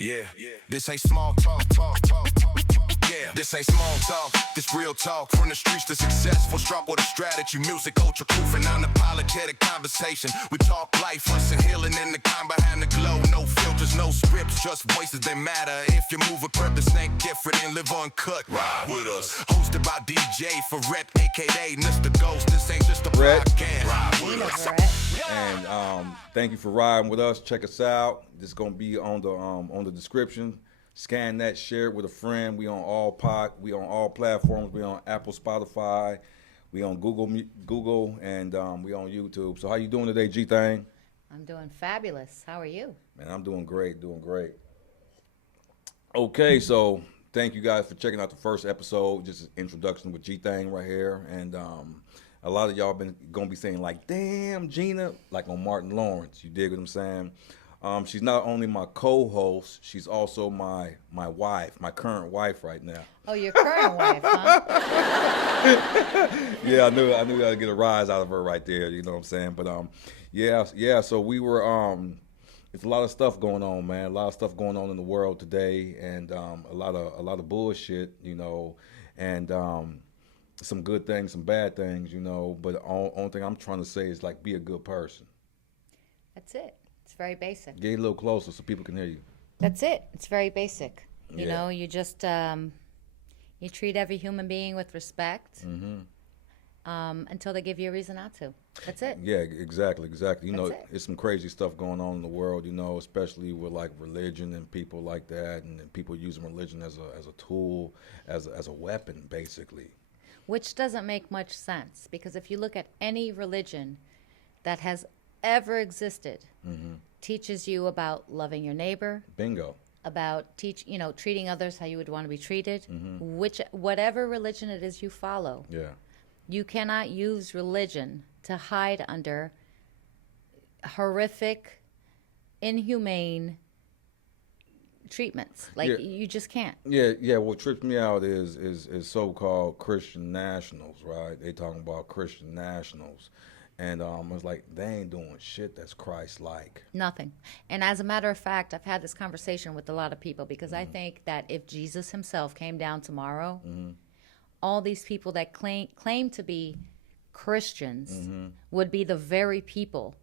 Yeah, this ain't small talk. Yeah, this ain't small talk, this real talk. From the streets to successful, struggle to strategy, music, ultra proof, and unapologetic conversation. We talk life, hustle, healing in the kind behind the glow. No filters, no scripts, just voices that matter. If you move a purpose, ain't different and live uncut, ride with us. Hosted by DJ Verrett, aka Mr. Ghost. This ain't just a podcast. Ride with us. And thank you for riding with us. Check us out. This is gonna be on the description. Scan that, share it with a friend. We on all platforms. We on Apple, Spotify. We on Google, and we on YouTube. So how you doing today, G-Thing? I'm doing fabulous. How are you? Man, I'm doing great. Okay, so thank you guys for checking out the first episode. Just an introduction with G-Thing right here, and a lot of y'all gonna be saying like, "Damn, Geena," like on Martin Lawrence. You dig what I'm saying? She's not only my co-host, she's also my wife, my current wife right now. Oh, your current wife, huh? Yeah, I knew I'd get a rise out of her right there. You know what I'm saying? But yeah. So we were it's a lot of stuff going on, man. A lot of stuff going on in the world today, and a lot of bullshit, you know, and some good things, some bad things, you know. But the only thing I'm trying to say is like, be a good person. That's it. It's very basic. Get a little closer so people can hear you. That's it. It's very basic. You Yeah. know, you just you treat every human being with respect until they give you a reason not to. That's it. Yeah, exactly. You know, That's it. it's some crazy stuff going on in the world, you know, especially with like religion and people like that, and people using religion as a tool, as a weapon, basically. Which doesn't make much sense, because if you look at any religion that has ever existed, teaches you about loving your neighbor, Bingo. about treating others how you would want to be treated, whatever religion it is you follow. Yeah. You cannot use religion to hide under horrific, inhumane treatments. Like, Yeah. you just can't. Yeah. What trips me out is so-called Christian nationals, right? They talking about Christian nationals. And it's like, they ain't doing shit that's Christ-like. Nothing. And as a matter of fact, I've had this conversation with a lot of people, because I think that if Jesus himself came down tomorrow, all these people that claim to be Christians would be the very people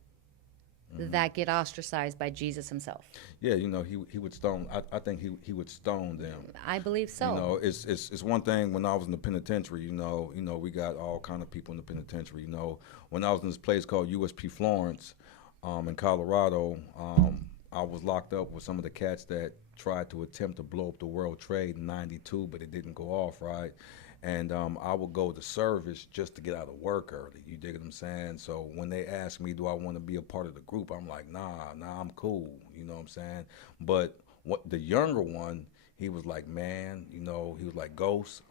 that get ostracized by Jesus himself. Yeah, you know, he would stone. I think he would stone them. I believe so. You know, it's one thing when I was in the penitentiary. You know, we got all kind of people in the penitentiary. You know, when I was in this place called USP Florence, in Colorado, I was locked up with some of the cats that tried to attempt to blow up the World Trade in '92, but it didn't go off, right? And I would go to service just to get out of work early. You dig what I'm saying? So when they ask me, do I want to be a part of the group? I'm like, nah, I'm cool. You know what I'm saying? But what the younger one, he was like, man, you know, he was like, Ghost,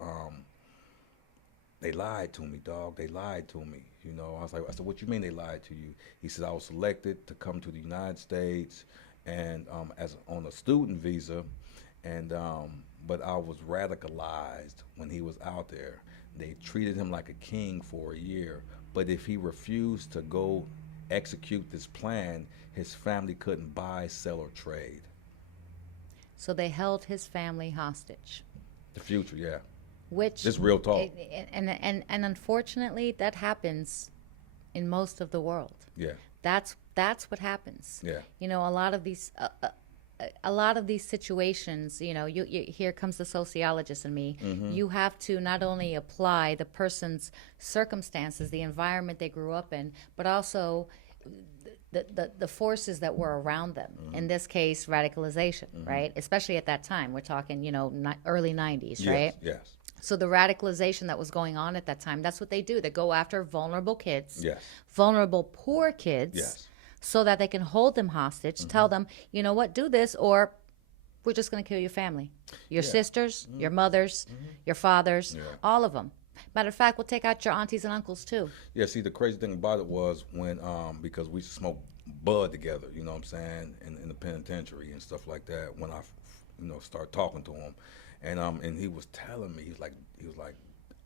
they lied to me, dog. They lied to me. You know, I said, what you mean they lied to you? He said, I was selected to come to the United States and as on a student visa, and but I was radicalized when he was out there. They treated him like a king for a year, but if he refused to go execute this plan, his family couldn't buy, sell, or trade. So they held his family hostage. The future, yeah. Which This real talk. And unfortunately, that happens in most of the world. Yeah. That's what happens. Yeah. You know, a lot of these situations, you know, you here comes the sociologist in me. You have to not only apply the person's circumstances, the environment they grew up in, but also the forces that were around them. In this case, radicalization, right? Especially at that time. We're talking, you know, early 90s, right? Yes. So the radicalization that was going on at that time, that's what they do. They go after vulnerable kids, Yes. vulnerable poor kids, Yes. so that they can hold them hostage, tell them, you know what, do this, or we're just going to kill your family. Your sisters, your mothers, your fathers, all of them. Matter of fact, we'll take out your aunties and uncles too. Yeah, see, the crazy thing about it was when, because we used to smoke bud together, you know what I'm saying, in the penitentiary and stuff like that, when I, you know, started talking to him. And he was telling me, he was like,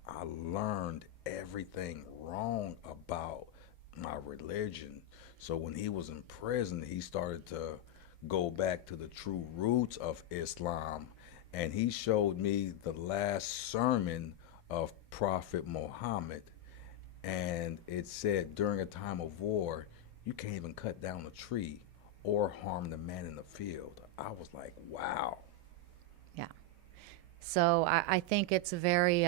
I learned everything wrong about my religion. So when he was in prison, he started to go back to the true roots of Islam. And he showed me the last sermon of Prophet Muhammad. And it said during a time of war, you can't even cut down a tree or harm the man in the field. I was like, wow. Yeah. So I think it's very,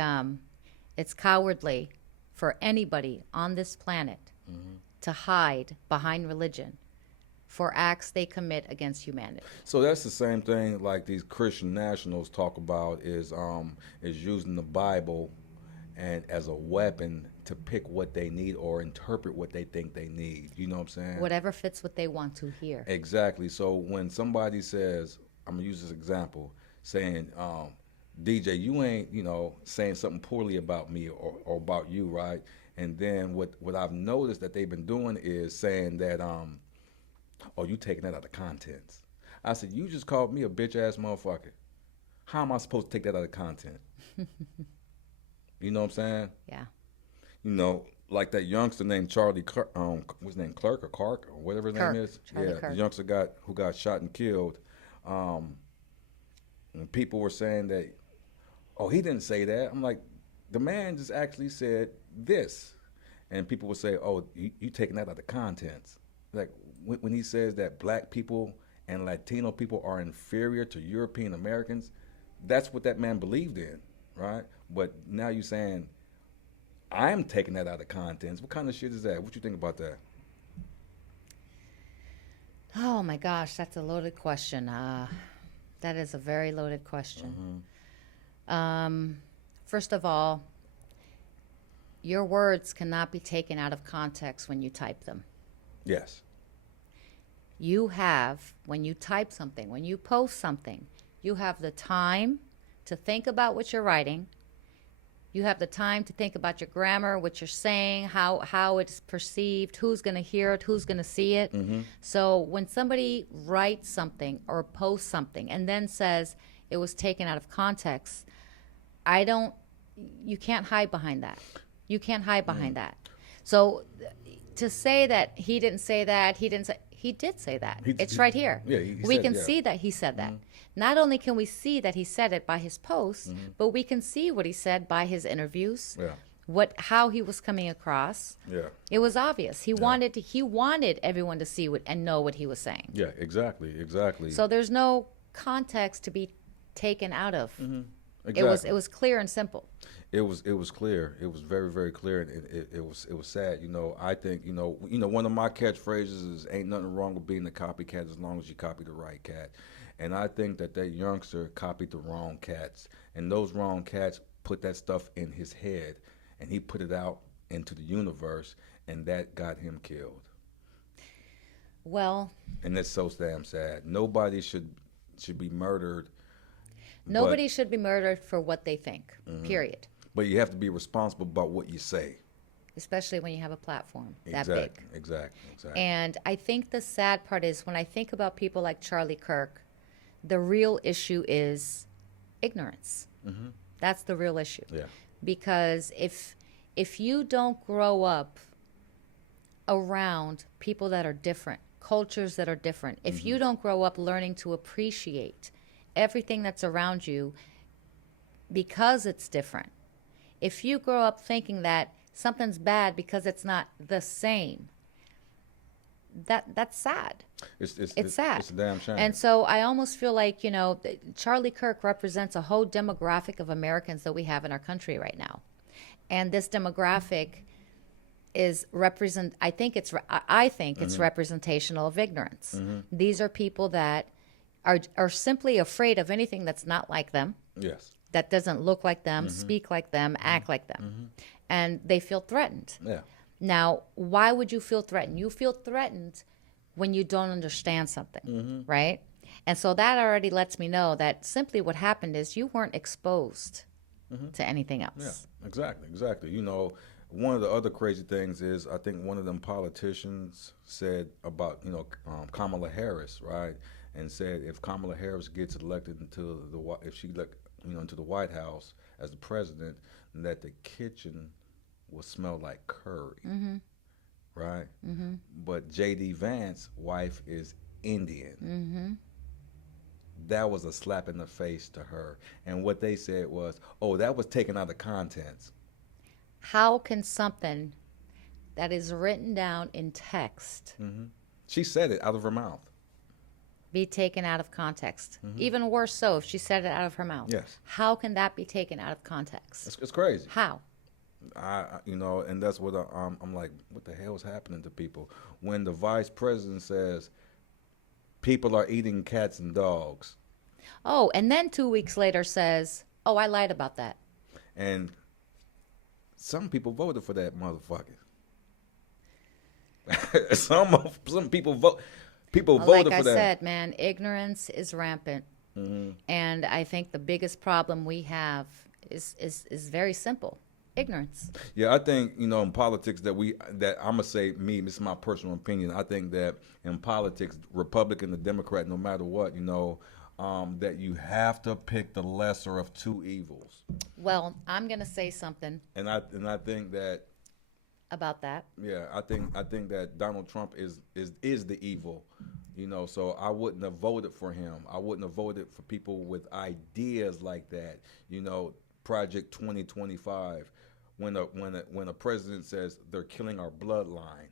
it's cowardly for anybody on this planet to hide behind religion for acts they commit against humanity. So that's the same thing like these Christian nationals talk about is using the Bible and as a weapon to pick what they need or interpret what they think they need. You know what I'm saying? Whatever fits what they want to hear. Exactly. So when somebody says, I'm gonna use this example, saying, DJ, you ain't, saying something poorly about me or about you, right? And then what I've noticed that they've been doing is saying that, oh, you taking that out of context. I said, you just called me a bitch ass motherfucker. How am I supposed to take that out of content? You know what I'm saying? Yeah. Like that youngster named Charlie, what's his name, Clark or Clark or whatever his name is. Charlie Kirk. The youngster who got shot and killed. And people were saying that, oh, he didn't say that. I'm like, the man just actually said this. And people would say, oh, you taking that out of context. Like when he says that black people and Latino people are inferior to European Americans, that's what that man believed in, right? But now you're saying, I'm taking that out of context. What kind of shit is that? What you think about that? Oh my gosh, that's a loaded question. That is a very loaded question. First of all, your words cannot be taken out of context when you type them. Yes. You have, when you type something, when you post something, you have the time to think about what you're writing. You have the time to think about your grammar, what you're saying, how it's perceived, who's going to hear it, who's going to see it. So when somebody writes something or posts something and then says it was taken out of context, you can't hide behind that. You can't hide behind that. So to say that he didn't say that, he did say that. It's right here. Yeah, we can see that he said that. Not only can we see that he said it by his posts, but we can see what he said by his interviews. Yeah. How he was coming across. Yeah. It was obvious. He wanted everyone to see and know what he was saying. Yeah, exactly. So there's no context to be taken out of. Exactly. It was clear and simple. It was clear. It was very, very clear. And it was sad. I think, one of my catchphrases is ain't nothing wrong with being a copycat as long as you copy the right cat. And I think that youngster copied the wrong cats. And those wrong cats put that stuff in his head. And he put it out into the universe. And that got him killed. Well. And that's so damn sad. Nobody should be murdered. Nobody should be murdered for what they think, period. But you have to be responsible about what you say. Especially when you have a platform that big. Exactly. And I think the sad part is when I think about people like Charlie Kirk, the real issue is ignorance. That's the real issue. Yeah. Because if you don't grow up around people that are different, cultures that are different, if you don't grow up learning to appreciate everything that's around you because it's different, if you grow up thinking that something's bad because it's not the same, that's sad. It's sad. It's a damn shame. And so I almost feel like, Charlie Kirk represents a whole demographic of Americans that we have in our country right now. And this demographic is I think it's representational of ignorance. These are people that are simply afraid of anything that's not like them. Yes. That doesn't look like them, speak like them, act like them. And they feel threatened. Yeah. Now, why would you feel threatened? You feel threatened when you don't understand something, right? And so that already lets me know that simply what happened is you weren't exposed to anything else. Yeah, exactly. One of the other crazy things is I think one of them politicians said about, Kamala Harris, right? And said if Kamala Harris gets elected into the White House as the president, that the kitchen will smell like curry, right? But J.D. Vance's wife is Indian. Mm-hmm. That was a slap in the face to her. And what they said was, oh, that was taken out of context. How can something that is written down in text She said it out of her mouth. be taken out of context? Even worse so, if she said it out of her mouth. Yes. How can that be taken out of context? It's crazy. How? And that's what I'm like, what the hell is happening to people? When the vice president says people are eating cats and dogs, Oh, and then 2 weeks later says, oh, I lied about that. and some people voted for that motherfucker. some people Well, voted like I for that. said, man, ignorance is rampant. And I think the biggest problem we have is very simple. Ignorance. Yeah, I think, in politics that I'm gonna say me, this is my personal opinion. I think that in politics, Republican and Democrat, no matter what, that you have to pick the lesser of two evils. Well, I'm going to say something And I think that, about that. yeah, I think that Donald Trump is the evil. So I wouldn't have voted for him. I wouldn't have voted for people with ideas like that. Project 2025. When a president says they're killing our bloodline.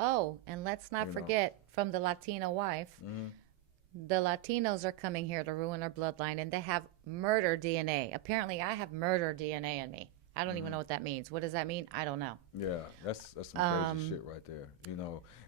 Oh, and let's not forget from the Latino wife, the Latinos are coming here to ruin our bloodline, and they have murder DNA. Apparently, I have murder DNA in me. I don't even know what that means. What does that mean? I don't know. Yeah, that's some crazy shit right there.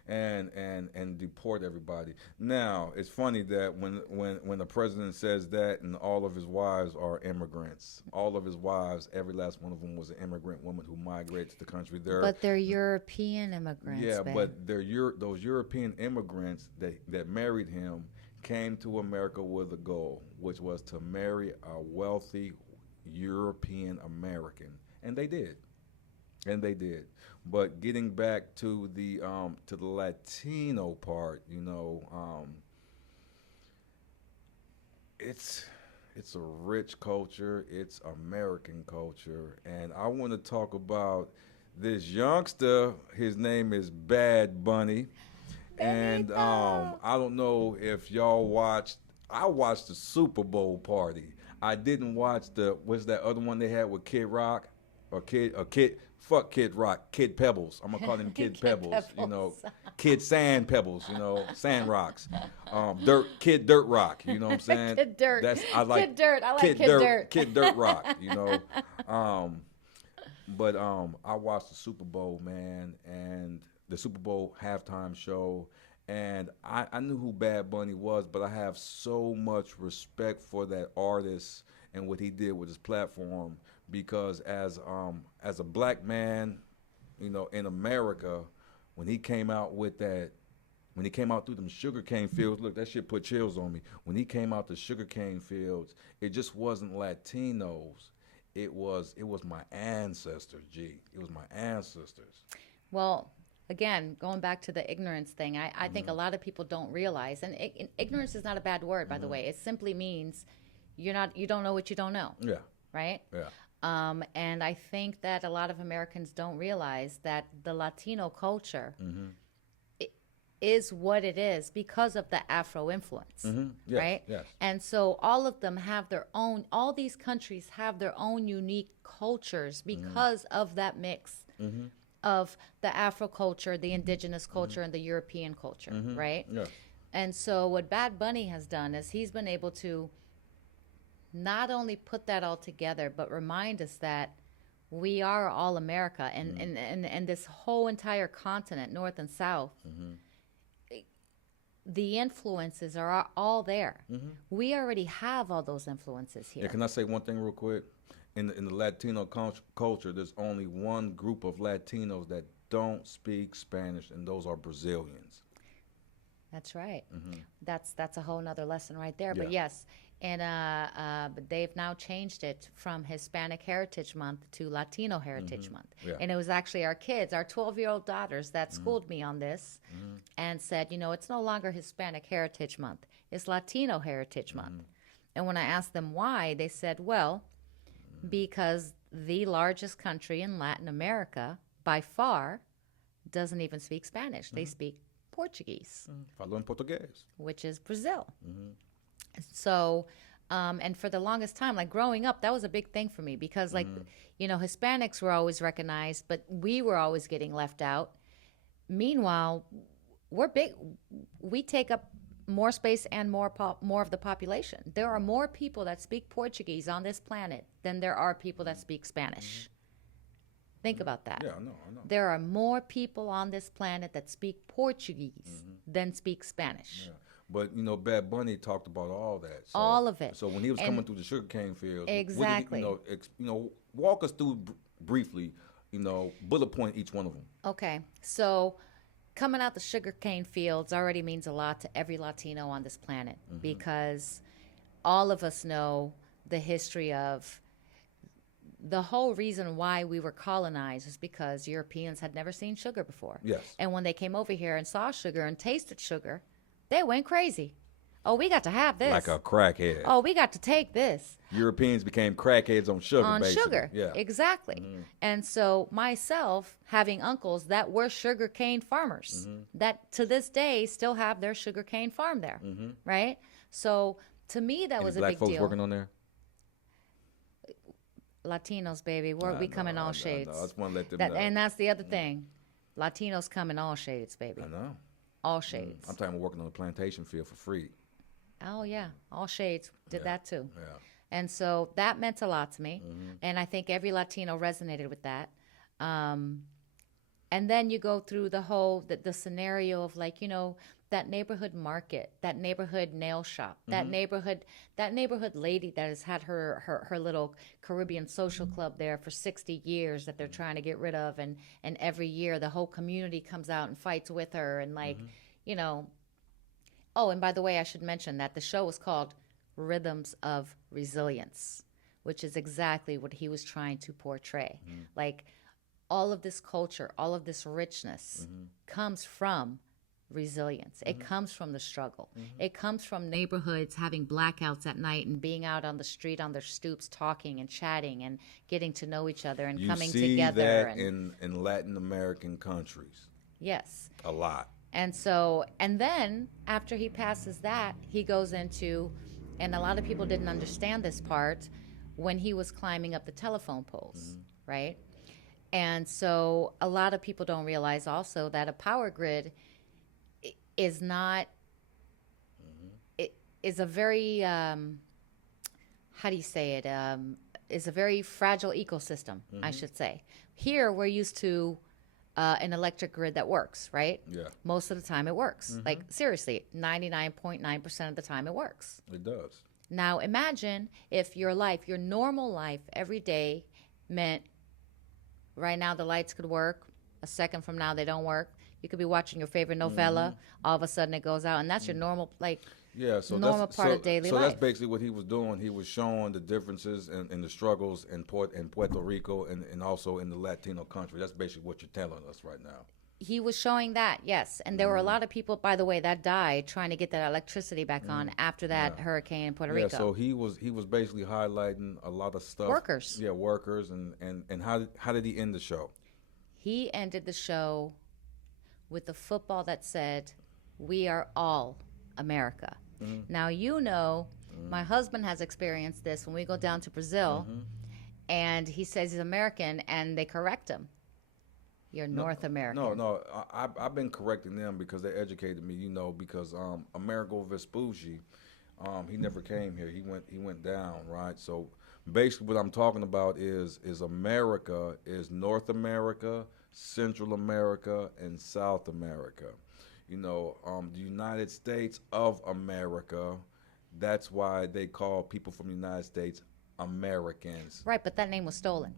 And deport everybody. Now it's funny that when the president says that, and all of his wives are immigrants, all of his wives, every last one of them was an immigrant woman who migrated to the country. But they're European immigrants. Yeah, babe. but those European immigrants that married him came to America with a goal, which was to marry a wealthy European American, and they did. But getting back to the Latino part, it's a rich culture. It's American culture, and I want to talk about this youngster. His name is Bad Bunny, and I don't know if y'all watched. I watched the Super Bowl party. I didn't watch what's that other one they had with Kid Rock or Kid. Fuck Kid Rock, Kid Pebbles. I'm gonna call him Kid Pebbles. Kid Sand Pebbles. Sand Rocks. Kid Dirt Rock. You know what I'm saying? Kid Dirt. I like Kid Dirt. I like Kid Dirt. Kid Dirt Rock. But I watched the Super Bowl, man, and the Super Bowl halftime show. And I knew who Bad Bunny was, but I have so much respect for that artist and what he did with his platform, because as a black man, in America, when he came out through them sugarcane fields, look, that shit put chills on me. When he came out the sugarcane fields, it just wasn't Latinos. It was my ancestors, G. It was my ancestors. Well, again, going back to the ignorance thing, I think a lot of people don't realize, and ignorance is not a bad word, by the way. It simply means you don't know what you don't know. Yeah. Right? Yeah. And I think that a lot of Americans don't realize that the Latino culture is what it is because of the Afro influence, Yes, right? yes. And so all of them have their own, all these countries have their own unique cultures because of that mix of the Afro culture, the indigenous culture, and the European culture, right? Yes. And so what Bad Bunny has done is he's been able to not only put that all together, but remind us that we are all America, and this whole entire continent, North and South, the influences are all there. We already have all those influences here. Yeah, can I say one thing real quick? In the Latino culture, there's only one group of Latinos that don't speak Spanish, and those are Brazilians. That's right. That's a whole nother lesson right there. But Yeah. yes, and but they've now changed it from Hispanic Heritage Month to Latino Heritage Month. Yeah. And it was actually our kids, our 12-year-old daughters, that schooled me on this and said, it's no longer Hispanic Heritage Month. It's Latino Heritage Month. And when I asked them why, they said, well, because the largest country in Latin America, by far, doesn't even speak Spanish. They speak Portuguese, Falou em português. which is Brazil. So, and for the longest time, like growing up, that was a big thing for me because, like, Hispanics were always recognized, but we were always getting left out. Meanwhile, we're big. We take up more space and more of the population. There are more people that speak Portuguese on this planet than there are people that speak Spanish. Think about that. Yeah, I know. There are more people on this planet that speak Portuguese than speak Spanish. Yeah. But Bad Bunny talked about all that. So, All of it. So when he was And- coming through the sugarcane fields, Exactly. What did he, walk us through briefly, bullet point each one of them. Okay, so coming out the sugarcane fields already means a lot to every Latino on this planet because all of us know the history of the whole reason why we were colonized is because Europeans had never seen sugar before. Yes. And when they came over here and saw sugar and tasted sugar, they went crazy. Oh, we got to have this. Like a crackhead. Oh, we got to take this. Europeans became crackheads on sugar, On basically. sugar. Yeah. Exactly. And so myself, having uncles that were sugarcane farmers that to this day still have their sugarcane farm there, right? So to me, that Any was a black big folks deal. working on there? Latinos, baby, we come in all shades. I just want to let them That, know. and that's the other thing. Latinos come in all shades, baby. I know. All shades. I'm talking about working on the plantation field for free. Oh, yeah. All shades did that too. Yeah. And so that meant a lot to me. And I think every Latino resonated with that. And then you go through the whole, the scenario of like, that neighborhood market, that neighborhood nail shop, that neighborhood lady that has had her little Caribbean social club there for 60 years that they're trying to get rid of. And every year the whole community comes out and fights with her. And like, oh, and by the way, I should mention that the show was called Rhythms of Resilience, which is exactly what he was trying to portray. Like all of this culture, all of this richness comes from resilience. It comes from the struggle. It comes from neighborhoods having blackouts at night and being out on the street on their stoops talking and chatting and getting to know each other and You coming see together. that And in Latin American countries yes. a lot. And so, and then after he passes that, he goes into, and a lot of people didn't understand this part, when he was climbing up the telephone poles, right? And so a lot of people don't realize also that a power grid is not, it is a very, how do you say it, is a very fragile ecosystem, I should say. Here, we're used to an electric grid that works, right? Yeah. Most of the time it works. Like, seriously, 99.9% of the time it works. It does. Now, imagine if your life, your normal life every day meant right now the lights could work, a second from now they don't work. You could be watching your favorite novella, all of a sudden it goes out, and that's your normal, like, Yeah, so normal that's, part so, of daily so life. that's basically what he was doing. He was showing the differences and the struggles in Puerto Rico and also in the Latino country. That's basically what you're telling us right now. He was showing that, yes. And there were a lot of people, by the way, that died trying to get that electricity back on after that hurricane in Puerto Yeah, Rico. so he was basically highlighting a lot of stuff. Workers. Yeah, workers, and how did he end the show? He ended the show with a football that said, "We are all America." Now, my husband has experienced this when we go down to Brazil, and he says he's American, and they correct him. You're North American. No, I've been correcting them because they educated me, because Amerigo Vespucci, he never came here. He went down, right? So basically what I'm talking about is America is North America, Central America, and South America. The United States of America, that's why they call people from the United States Americans. Right, but that name was stolen.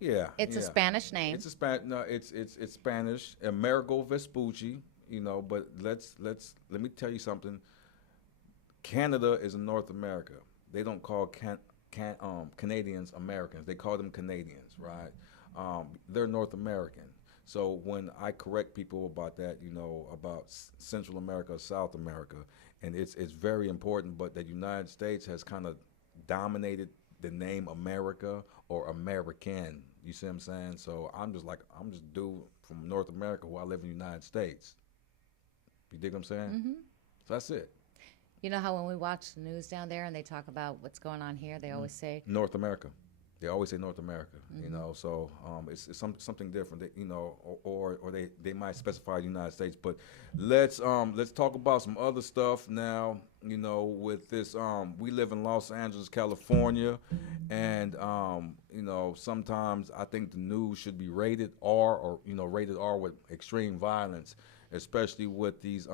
Yeah, It's a yeah. Spanish name. It's it's Spanish. Amerigo Vespucci. But let me tell you something. Canada is in North America. They don't call Canadians Americans. They call them Canadians, right? They're North American. So when I correct people about that, about Central America, South America, and it's very important, but the United States has kind of dominated the name America or American. You see what I'm saying? So I'm just dude from North America who I live in the United States. You dig what I'm saying? So that's it. You know how when we watch the news down there and they talk about what's going on here, they always say, North America. They always say North America, you know. So it's something different, that, you know, or they might specify the United States. But let's talk about some other stuff now. You know, with this, we live in Los Angeles, California, and you know, sometimes I think the news should be rated R, or you know, rated R with extreme violence, especially with these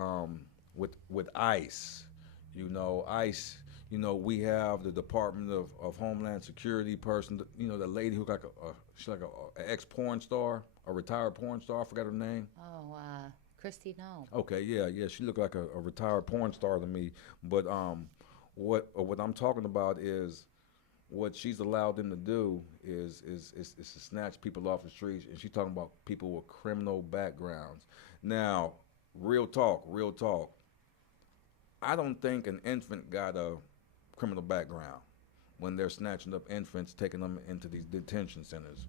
with ICE. You know, ICE. You know, we have the Department of Homeland Security person. You know, the lady who's like she's like a ex porn star, a retired porn star. I forgot her name. oh, Christy, no. Okay, yeah. She looked like a retired porn star to me. But what I'm talking about is what she's allowed them to do is to snatch people off the streets, and she's talking about people with criminal backgrounds. Now, real talk. I don't think an infant got a criminal background when they're snatching up infants, taking them into these detention centers.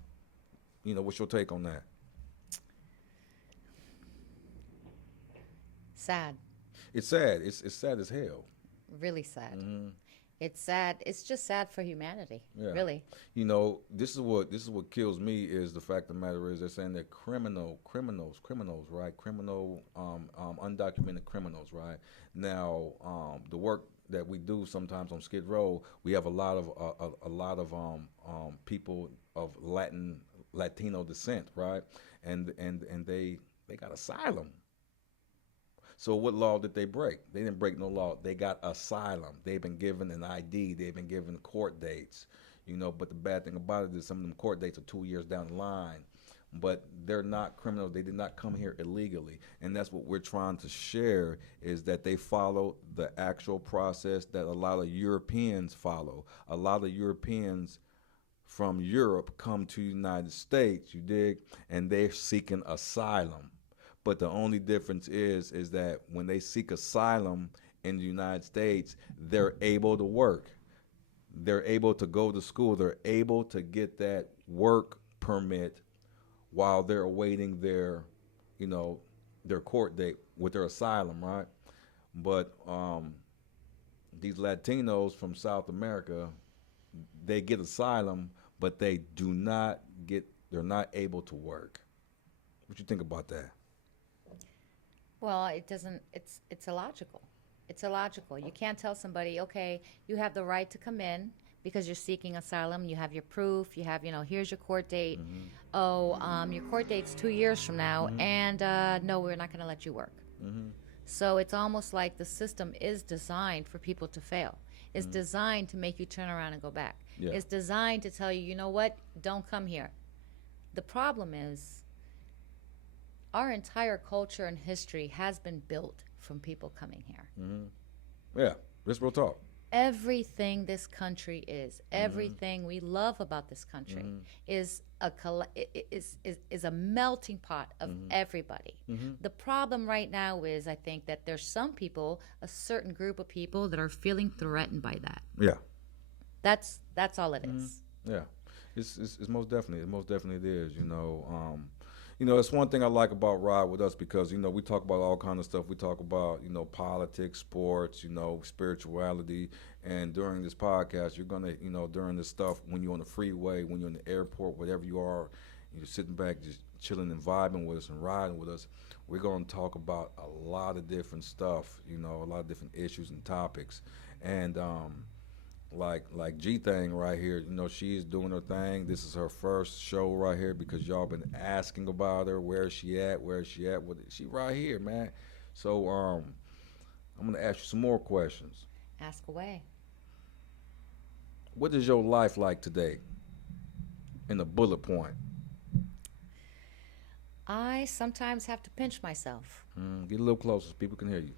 You know, what's your take on that? Sad. It's sad. It's sad as hell. Really sad. It's sad. It's just sad for humanity. Yeah. Really. You know, this is what kills me is the fact of the matter is they're saying that criminals, right? Undocumented criminals, right? Now, the work that we do sometimes on Skid Row, we have a lot of people of Latino descent, right? And they got asylum. So what law did they break? They didn't break no law. They got asylum. They've been given an ID. They've been given court dates. You know, but the bad thing about it is some of them court dates are 2 years down the line. But they're not criminals. They did not come here illegally. And that's what we're trying to share, is that they follow the actual process that a lot of Europeans follow. A lot of Europeans from Europe come to the United States, you dig, and they're seeking asylum. But the only difference is that when they seek asylum in the United States, they're able to work. They're able to go to school. They're able to get that work permit while they're awaiting their, you know, their court date with their asylum, right? But these Latinos from South America, they get asylum, but they're not able to work. What you think about that? Well, it doesn't. It's illogical. It's illogical. You can't tell somebody, okay, you have the right to come in because you're seeking asylum. You have your proof. You have, you know, here's your court date. Oh, your court date's 2 years from now, and no, we're not going to let you work. So it's almost like the system is designed for people to fail. It's designed to make you turn around and go back. Yeah. It's designed to tell you, you know what, don't come here. The problem is, our entire culture and history has been built from people coming here. Yeah, that's real talk. Everything this country is, everything we love about this country is a melting pot of everybody. The problem right now is, I think, that there's some people, a certain group of people, that are feeling threatened by that. Yeah. That's all it is. Yeah, it's most definitely. It most definitely is. You know, it's one thing I like about Ride With Us, because, you know, we talk about all kind of stuff. We talk about, you know, politics, sports, you know, spirituality. And during this podcast, you're going to, you know, during this stuff, when you're on the freeway, when you're in the airport, whatever you are, you're sitting back, just chilling and vibing with us and riding with us, we're going to talk about a lot of different stuff, you know, a lot of different issues and topics. And, like G thing right here, you know, she's doing her thing. This is her first show right here because y'all been asking about her. Where is she at? She right here, man. So I'm gonna ask you some more questions. Ask away. What is your life like today? In a bullet point. I sometimes have to pinch myself. Get a little closer so people can hear you.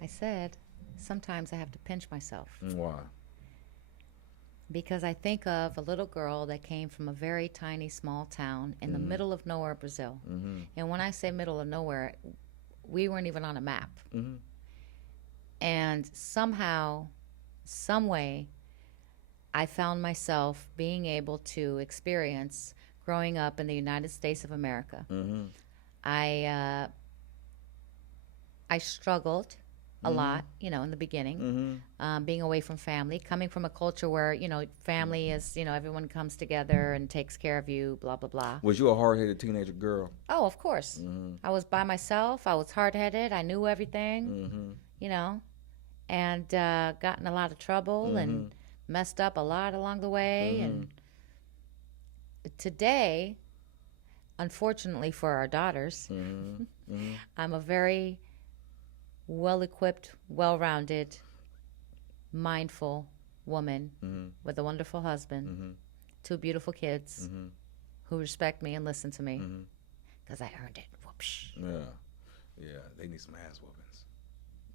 I said, sometimes I have to pinch myself. Why? Because I think of a little girl that came from a very tiny, small town in the middle of nowhere, Brazil. And when I say middle of nowhere, we weren't even on a map. And somehow, some way, I found myself being able to experience growing up in the United States of America. I I struggled a lot, in the beginning, being away from family, coming from a culture where, family is, everyone comes together and takes care of you, blah, blah, blah. Was you a hard-headed teenager girl? Oh, of course. I was by myself. I was hard headed. I knew everything, you know, and got in a lot of trouble and messed up a lot along the way. And today, unfortunately for our daughters, I'm a very well equipped, well rounded, mindful woman with a wonderful husband, two beautiful kids who respect me and listen to me because I earned it. Whoops. Yeah, they need some ass whoopings.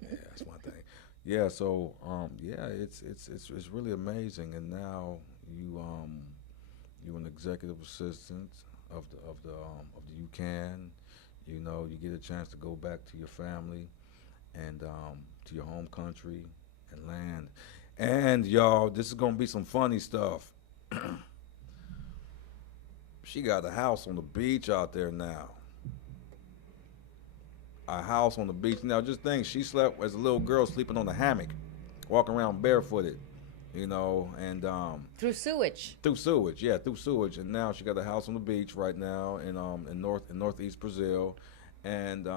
Yeah, that's one thing. Yeah, so yeah, it's really amazing. And now you're an executive assistant of the UCAN. You get a chance to go back to your family and to your home country and land. And y'all, this is gonna be some funny stuff. She got a house on the beach out there now. A house on the beach. Now, just think, she slept as a little girl sleeping on a hammock, walking around barefooted, and Through sewage. through sewage, yeah, through sewage. And now she got a house on the beach right now in northeast Brazil, and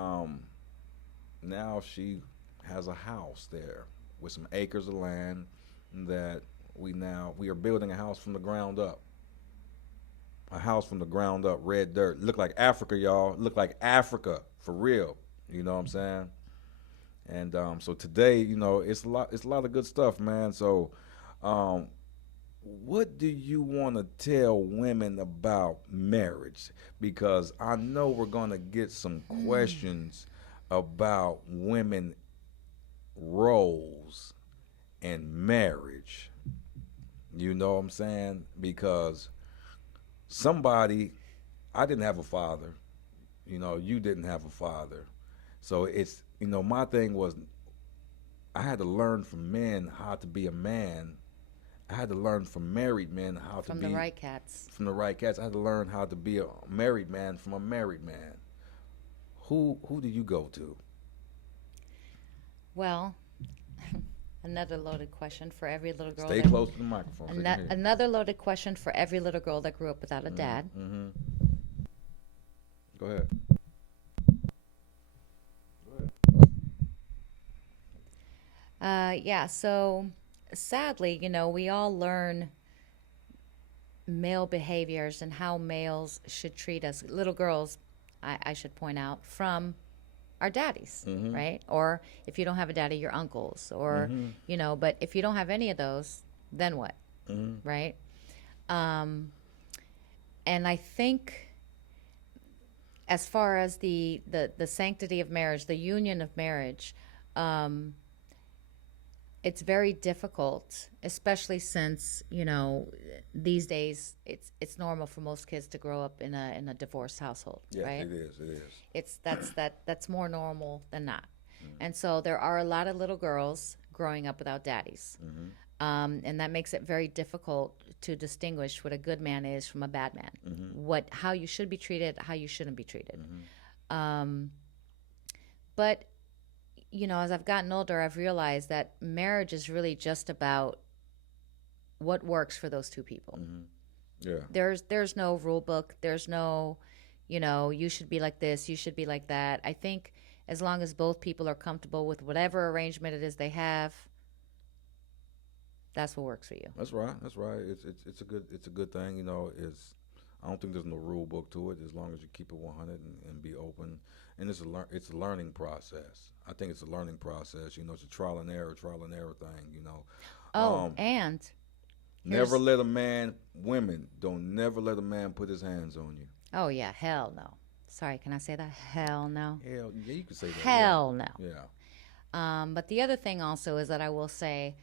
now she has a house there with some acres of land that we are building a house from the ground up. A house from the ground up, red dirt. Look like Africa, y'all. Look like Africa for real. You know what I'm saying? And so today, it's a lot of good stuff, man. So, what do you want to tell women about marriage? Because I know we're gonna get some questions about women roles and marriage. You know what I'm saying? Because I didn't have a father. You didn't have a father. So it's, my thing was, I had to learn from men how to be a man. I had to learn from married men how to be. From the right cats. From the right cats. I had to learn how to be a married man from a married man. Who do you go to? Well, another loaded question for every little girl. Stay close to the microphone. So another loaded question for every little girl that grew up without a dad. Go ahead. Yeah, so sadly, we all learn male behaviors and how males should treat us, little girls, I should point out, from our daddies, right? Or if you don't have a daddy, your uncles, or, but if you don't have any of those, then what, right? And I think as far as the sanctity of marriage, the union of marriage, it's very difficult, especially since these days it's normal for most kids to grow up in a divorced household, yes, right? It is. That's more normal than not, and so there are a lot of little girls growing up without daddies, and that makes it very difficult to distinguish what a good man is from a bad man, how you should be treated, how you shouldn't be treated, but. As I've gotten older, I've realized that marriage is really just about what works for those two people. Yeah. There's no rule book. There's no, you should be like this, you should be like that. I think as long as both people are comfortable with whatever arrangement it is they have, that's what works for you. That's right. It's a good thing. I don't think there's no rule book to it as long as you keep it 100 and be open. And it's a learning process. I think it's a learning process. It's a trial and error thing. And never let a man. Women don't never let a man put his hands on you. Oh yeah, hell no. Sorry, can I say that? Hell no. Hell yeah, you can say that. Hell no. Yeah. But the other thing also is that I will say,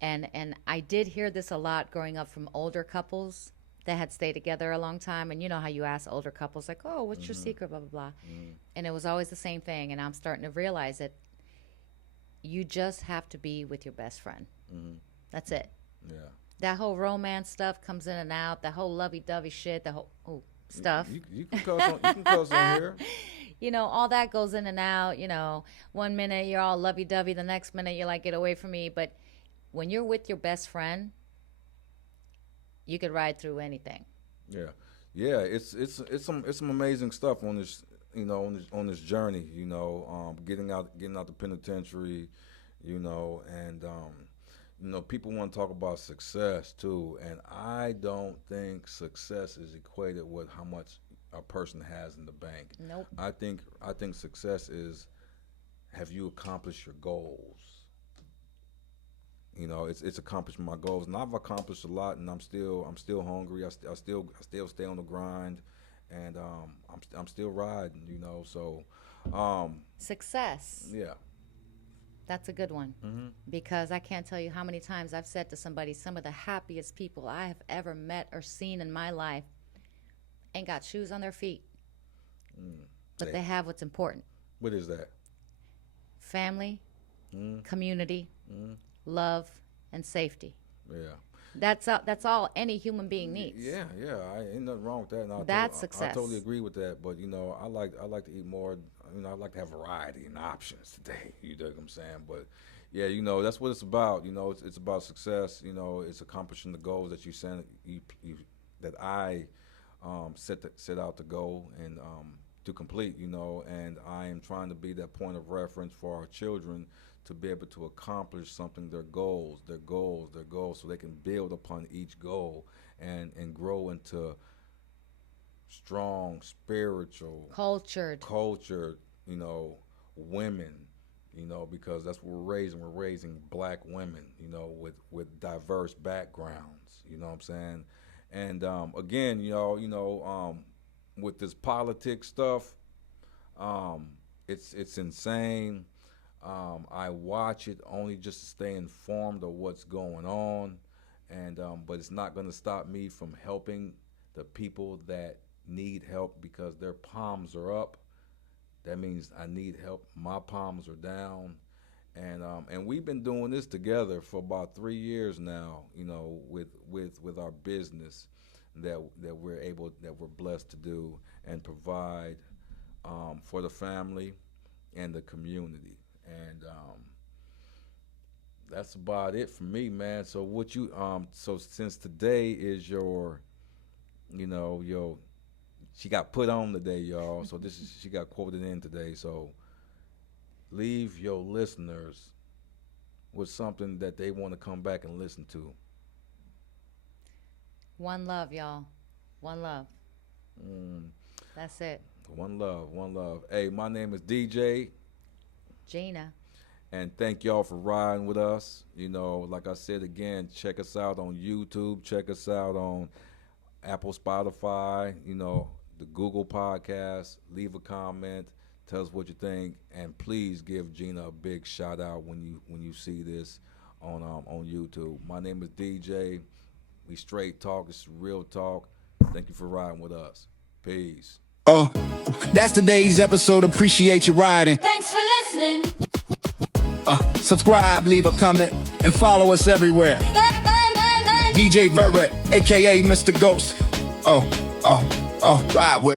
and I did hear this a lot growing up from older couples that had stayed together a long time, and you know how you ask older couples like, oh, what's your secret, blah blah blah, and it was always the same thing, and I'm starting to realize that you just have to be with your best friend. That's it. Yeah. That whole romance stuff comes in and out, that whole lovey-dovey shit, the whole stuff. You can cuss on, you can cuss on here. You know, all that goes in and out. You know, one minute you're all lovey-dovey, the next minute you're like, get away from me. But when you're with your best friend, you could ride through anything. Yeah, it's some amazing stuff on this, you know, on this journey, you know, getting out the penitentiary, you know, and you know, people want to talk about success too, and I don't think success is equated with how much a person has in the bank. Nope. I think success is, have you accomplished your goals? You know, it's accomplishing my goals, and I've accomplished a lot, and I'm still hungry. I still stay on the grind, and I'm still riding. You know, so Success. yeah. That's a good one. Mm-hmm. Because I can't tell you how many times I've said to somebody, some of the happiest people I have ever met or seen in my life ain't got shoes on their feet, but they have what's important: What is that? family, community, love, and safety. Yeah. That's all any human being needs. Yeah, ain't nothing wrong with that. And That's I success. totally agree with that. But you know, I like to eat more. You know, I like to have variety and options today. You know what I'm saying? But yeah, you know, that's what it's about. You know, it's about success. You know, it's accomplishing the goals that that I set out to go and to complete. You know, and I am trying to be that point of reference for our children to be able to accomplish something, their goals, so they can build upon each goal and grow into strong, spiritual, Cultured. you know, women, you know, because that's what we're raising. We're raising black women, you know, with diverse backgrounds, you know what I'm saying? And again, you know, with this politics stuff, it's insane. I watch it only just to stay informed of what's going on, and but it's not going to stop me from helping the people that need help because their palms are up. That means I need help. My palms are down, and we've been doing this together for about 3 years now. You know, with our business that we're blessed to do and provide for the family and the community. And that's about it for me, man. So what you so since today is your, you know, she got put on today, y'all. So she got quoted in today. So leave your listeners with something that they want to come back and listen to. One love, y'all. One love. That's it. One love. Hey, my name is DJ. Geena. And thank y'all for riding with us. You know, like I said again, check us out on YouTube. Check us out on Apple, Spotify, you know, the Google Podcast. Leave a comment. Tell us what you think. And please give Geena a big shout out when you see this on YouTube. My name is DJ. We straight talk. It's real talk. Thank you for riding with us. Peace. That's today's episode. Appreciate you riding. Thanks for listening. Subscribe, leave a comment, and follow us everywhere. DJ Verrett, aka Mr. Ghost. Ride with.